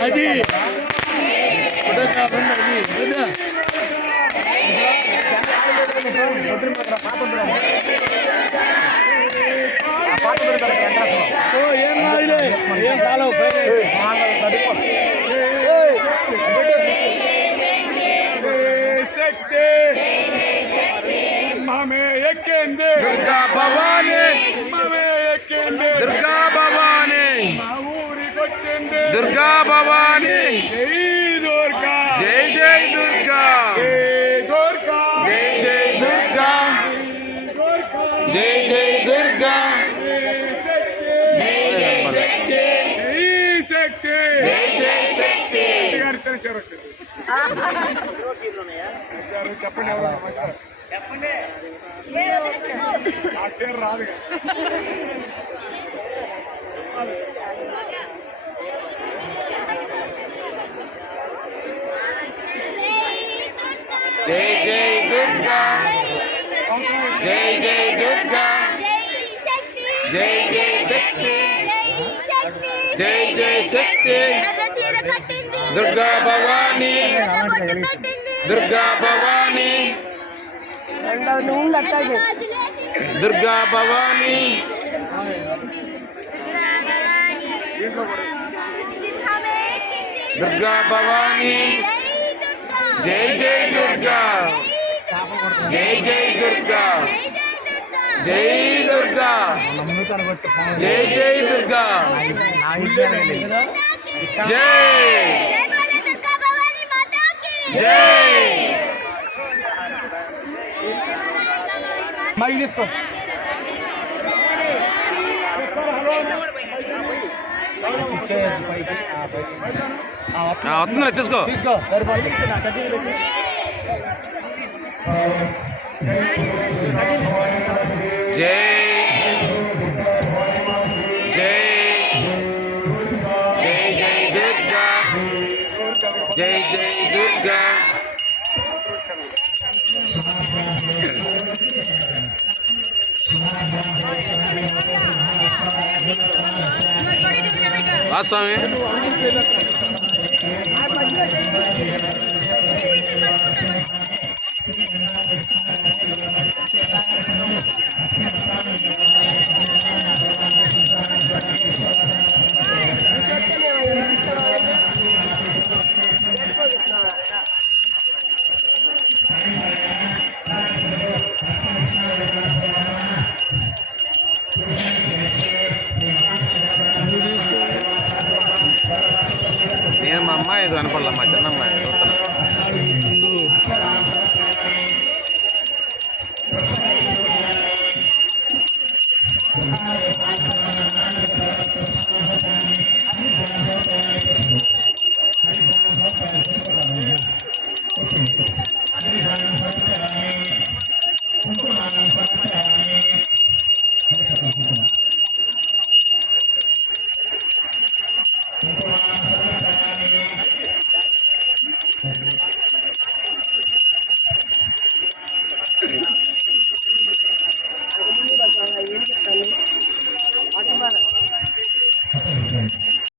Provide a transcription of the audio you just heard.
అది ఏం కాదులే ఏం కాలం శక్తి మమే ఎక్కింది దుర్గా భవాని మమే ఎక్కింది దుర్గా భవాని మా ఊరికి వచ్చింది దుర్గా భవాని జై దుర్గా జై జై దుర్గా జై దుర్గా జై జై దుర్గా జై జై శక్తి జై జై శక్తి చెప్పండి చెప్పండి రాదు జై జై దుర్గా జై జై దుర్గా జై జై శక్తి జై జై శక్తి దుర్గా భవాని దుర్గా భవాని దుర్గా భవాని దుర్గా భవాని జై జై దుర్గా జై జై దుర్గా జై దుర్గా జై జై దుర్గా జై జై మైక్ తీసుకో వస్తుందా తీసుకో తీసుకో జై జై జై జై దుర్గా జై జై దుర్గా స్వామి నేను మా అమ్మాయి ఇది అనపడలే మా చిన్న అమ్మాయి చూస్తున్నా